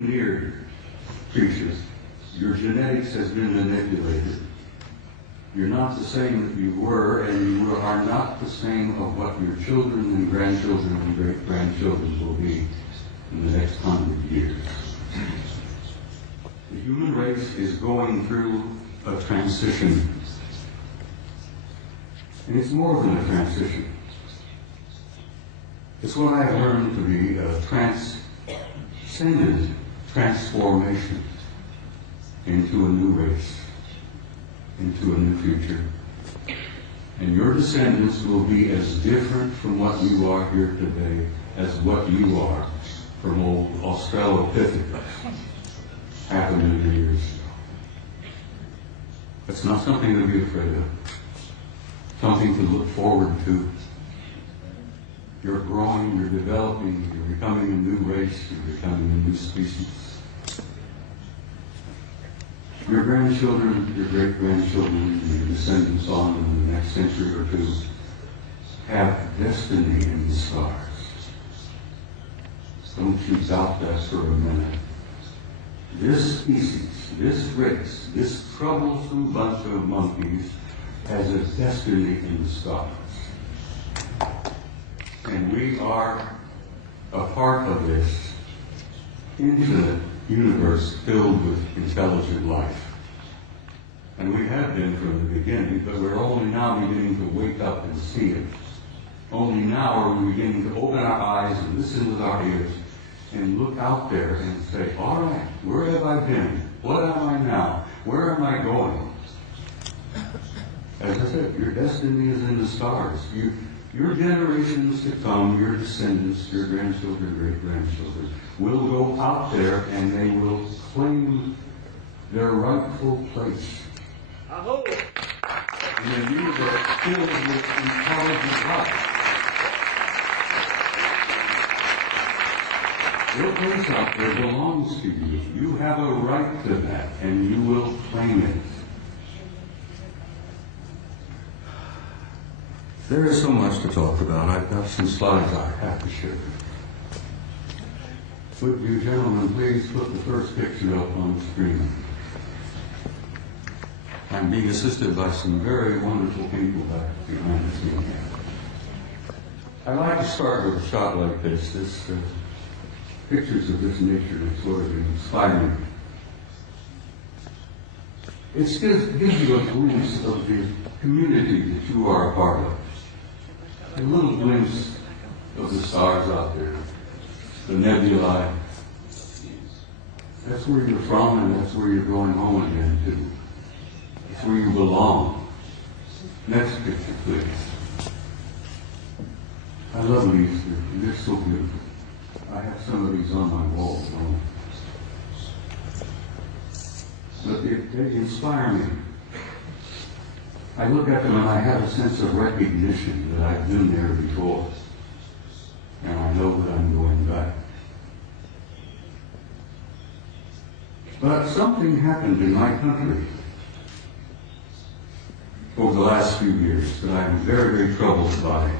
engineered creatures. Your genetics has been manipulated. You're not the same that you were, and you are not the same of what your children and grandchildren and great-grandchildren will be in the next 100 years. The human race is going through a transition. And it's more than a transition. It's what I have learned to be a transcendent transformation into a new race, into a new future. And your descendants will be as different from what you are here today as what you are from old Australopithecus 500,000 years ago. It's not something to be afraid of, something to look forward to. You're growing, you're developing, you're becoming a new race, you're becoming a new species. Your grandchildren, your great-grandchildren, your descendants on in the next century or two have destiny in the stars. Don't you doubt that for a minute. This species, this race, this troublesome bunch of monkeys has a destiny in the stars. And we are a part of this infinite universe filled with intelligent life. And we have been from the beginning, but we're only now beginning to wake up and see it. Only now are we beginning to open our eyes and listen with our ears and look out there and say, all right, where have I been? What am I now? Where am I going? As I said, your destiny is in the stars. Your generations to come, your descendants, your grandchildren, great-grandchildren, will go out there and they will claim their rightful place in a universe filled with intelligent life. Your place out there belongs to you. You have a right to that, and you will claim it. There is so much to talk about. I've got some slides I have to share. Would you gentlemen please put the first picture up on the screen? I'm being assisted by some very wonderful people back behind the scene here. I'd like to start with a shot like this. Pictures of this nature is sort of inspiring. It gives you a glimpse of the community that you are a part of. A little glimpse of the stars out there, the nebulae. That's where you're from, and that's where you're going home again, too. That's where you belong. Next picture, please. I love Easter. They're so beautiful. I have some of these on my wall at home. But they inspire me. I look at them and I have a sense of recognition that I've been there before. And I know that I'm going back. But something happened in my country over the last few years that I'm very, very troubled by.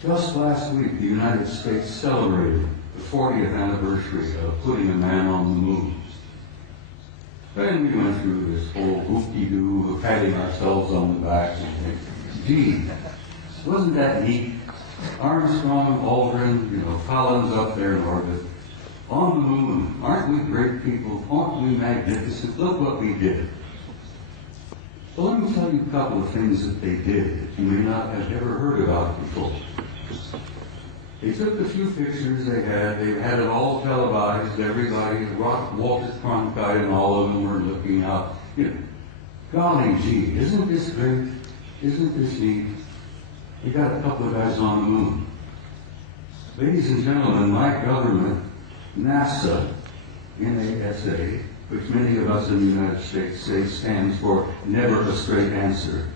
Just last week, the United States celebrated the 40th anniversary of putting a man on the moon. Then we went through this whole whoop-de-doo of patting ourselves on the back and thinking, gee, wasn't that neat? Armstrong, Aldrin, Collins up there in orbit. On the moon, aren't we great people? Aren't we magnificent? Look what we did. Well, let me tell you a couple of things that they did that you may not have ever heard about before. They took the few pictures they had it all televised, everybody, Walter Cronkite and all of them were looking out. Golly gee, isn't this great? Isn't this neat? We got a couple of guys on the moon. Ladies and gentlemen, my government, NASA, NASA, which many of us in the United States say stands for never a straight answer,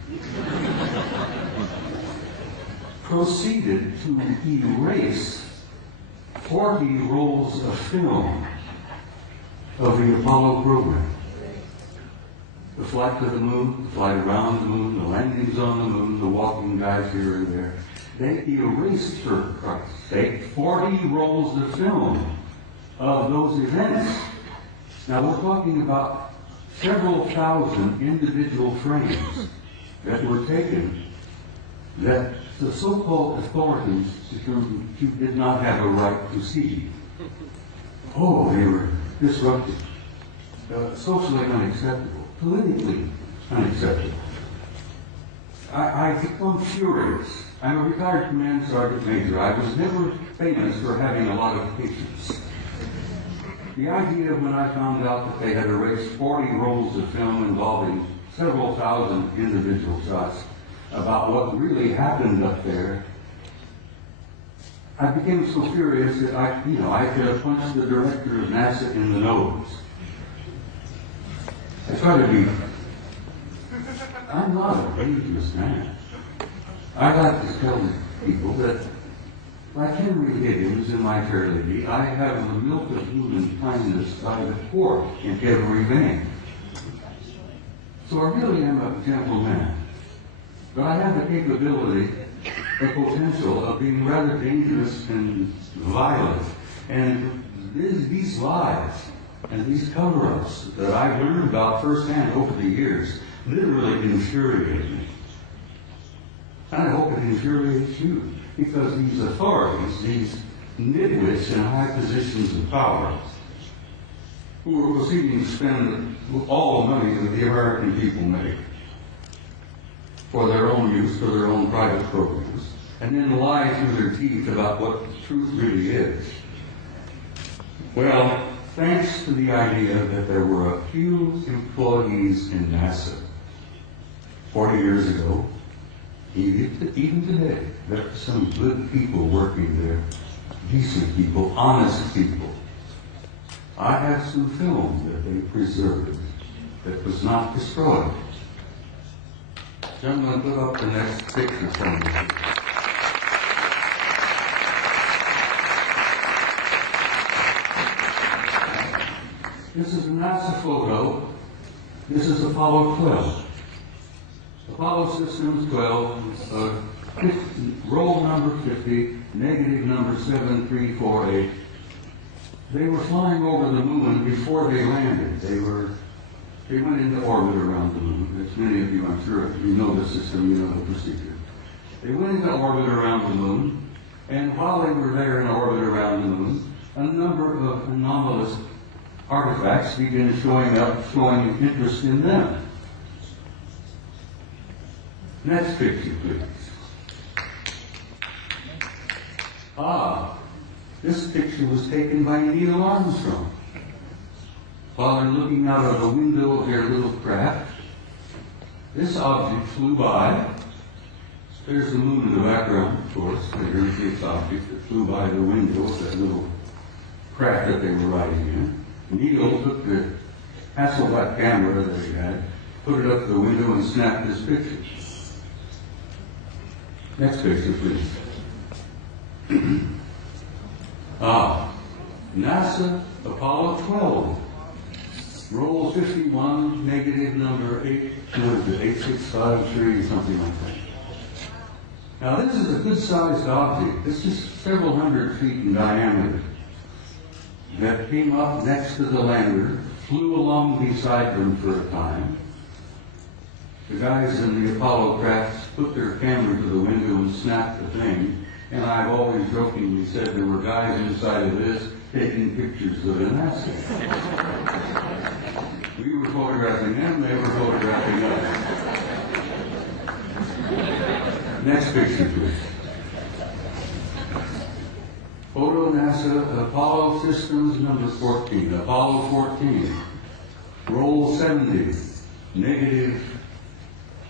proceeded to erase 40 rolls of film of the Apollo program. The flight to the moon, the flight around the moon, the landings on the moon, the walking guys here and there. They erased, for Christ's sake, 40 rolls of film of those events. Now we're talking about several thousand individual frames that were taken that the so-called authorities did not have a right to see. Oh, they were disruptive, socially unacceptable, politically unacceptable. I become furious. I'm a retired command sergeant major. I was never famous for having a lot of patience. The idea when I found out that they had erased 40 rolls of film involving several thousand individual shots about what really happened up there, I became so furious that I could have punched the director of NASA in the nose. I try to be. I'm not a dangerous man. I like to tell people that, like Henry Higgins in My Fair Lady, I have the milk of human kindness by the quart in every vein. So I really am a gentle man. But I have the capability, the potential of being rather dangerous and violent. And these lies and these cover-ups that I've learned about firsthand over the years literally infuriate me. And I hope it infuriates you, because these authorities, these nitwits in high positions of power, who are proceeding to spend all the money that the American people make for their own use, for their own private programs, and then lie through their teeth about what the truth really is. Well, thanks to the idea that there were a few employees in NASA 40 years ago, even today, there are some good people working there, decent people, honest people. I have some film that they preserved that was not destroyed. Gentlemen, put up the next picture for me. This is a NASA photo. This is Apollo 12. Apollo Systems 12, roll number 50, negative number 7348. They were flying over the moon before they landed. They went into orbit around the moon. As many of you, I'm sure, if you know the system, you know the procedure. They went into orbit around the moon, and while they were there in orbit around the moon, a number of anomalous artifacts began showing up, showing interest in them. Next picture, please. This picture was taken by Neil Armstrong while they're looking out of the window of their little craft. This object flew by. There's the moon in the background, of course. There's this object that flew by the window of that little craft that they were riding in. Neil took the Hasselblad camera that he had, put it up to the window, and snapped this picture. Next picture, please. NASA Apollo 12. Roll 51, negative number 8653, something like that. Now this is a good-sized object. It's just several hundred feet in diameter that came up next to the lander, flew along beside them for a time. The guys in the Apollo crafts put their camera to the window and snapped the thing, and I've always jokingly said there were guys inside of this taking pictures of an asset. We were photographing them, they were photographing us. Next picture, please. Photo NASA Apollo Systems number 14, Apollo 14. Roll 70, negative,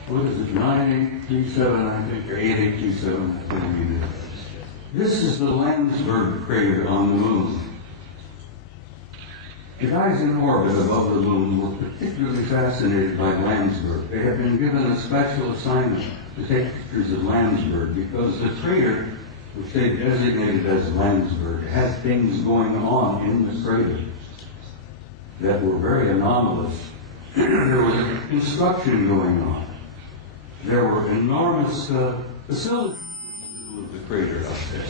what is it, 9837, I think, or 8827, I think it is. This is the Landsberg crater on the moon. The guys in orbit above the moon were particularly fascinated by Landsberg. They had been given a special assignment to take pictures of Landsberg because the crater, which they designated as Landsberg, had things going on in the crater that were very anomalous. There was construction going on. There were enormous facilities in the middle of the crater out there.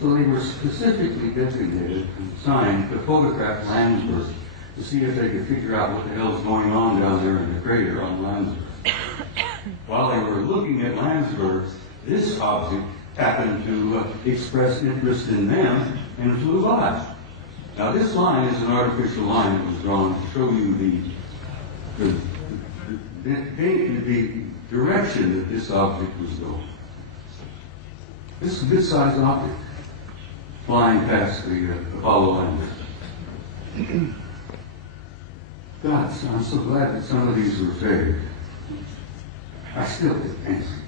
So they were specifically designated and assigned to photograph Landsberg to see if they could figure out what the hell is going on down there in the crater on Landsberg. While they were looking at Landsberg, this object happened to express interest in them and flew by. Now this line is an artificial line that was drawn to show you the direction that this object was going. This is a good-sized object flying past the Apollo lander. God, I'm so glad that some of these were fake. I still get angry.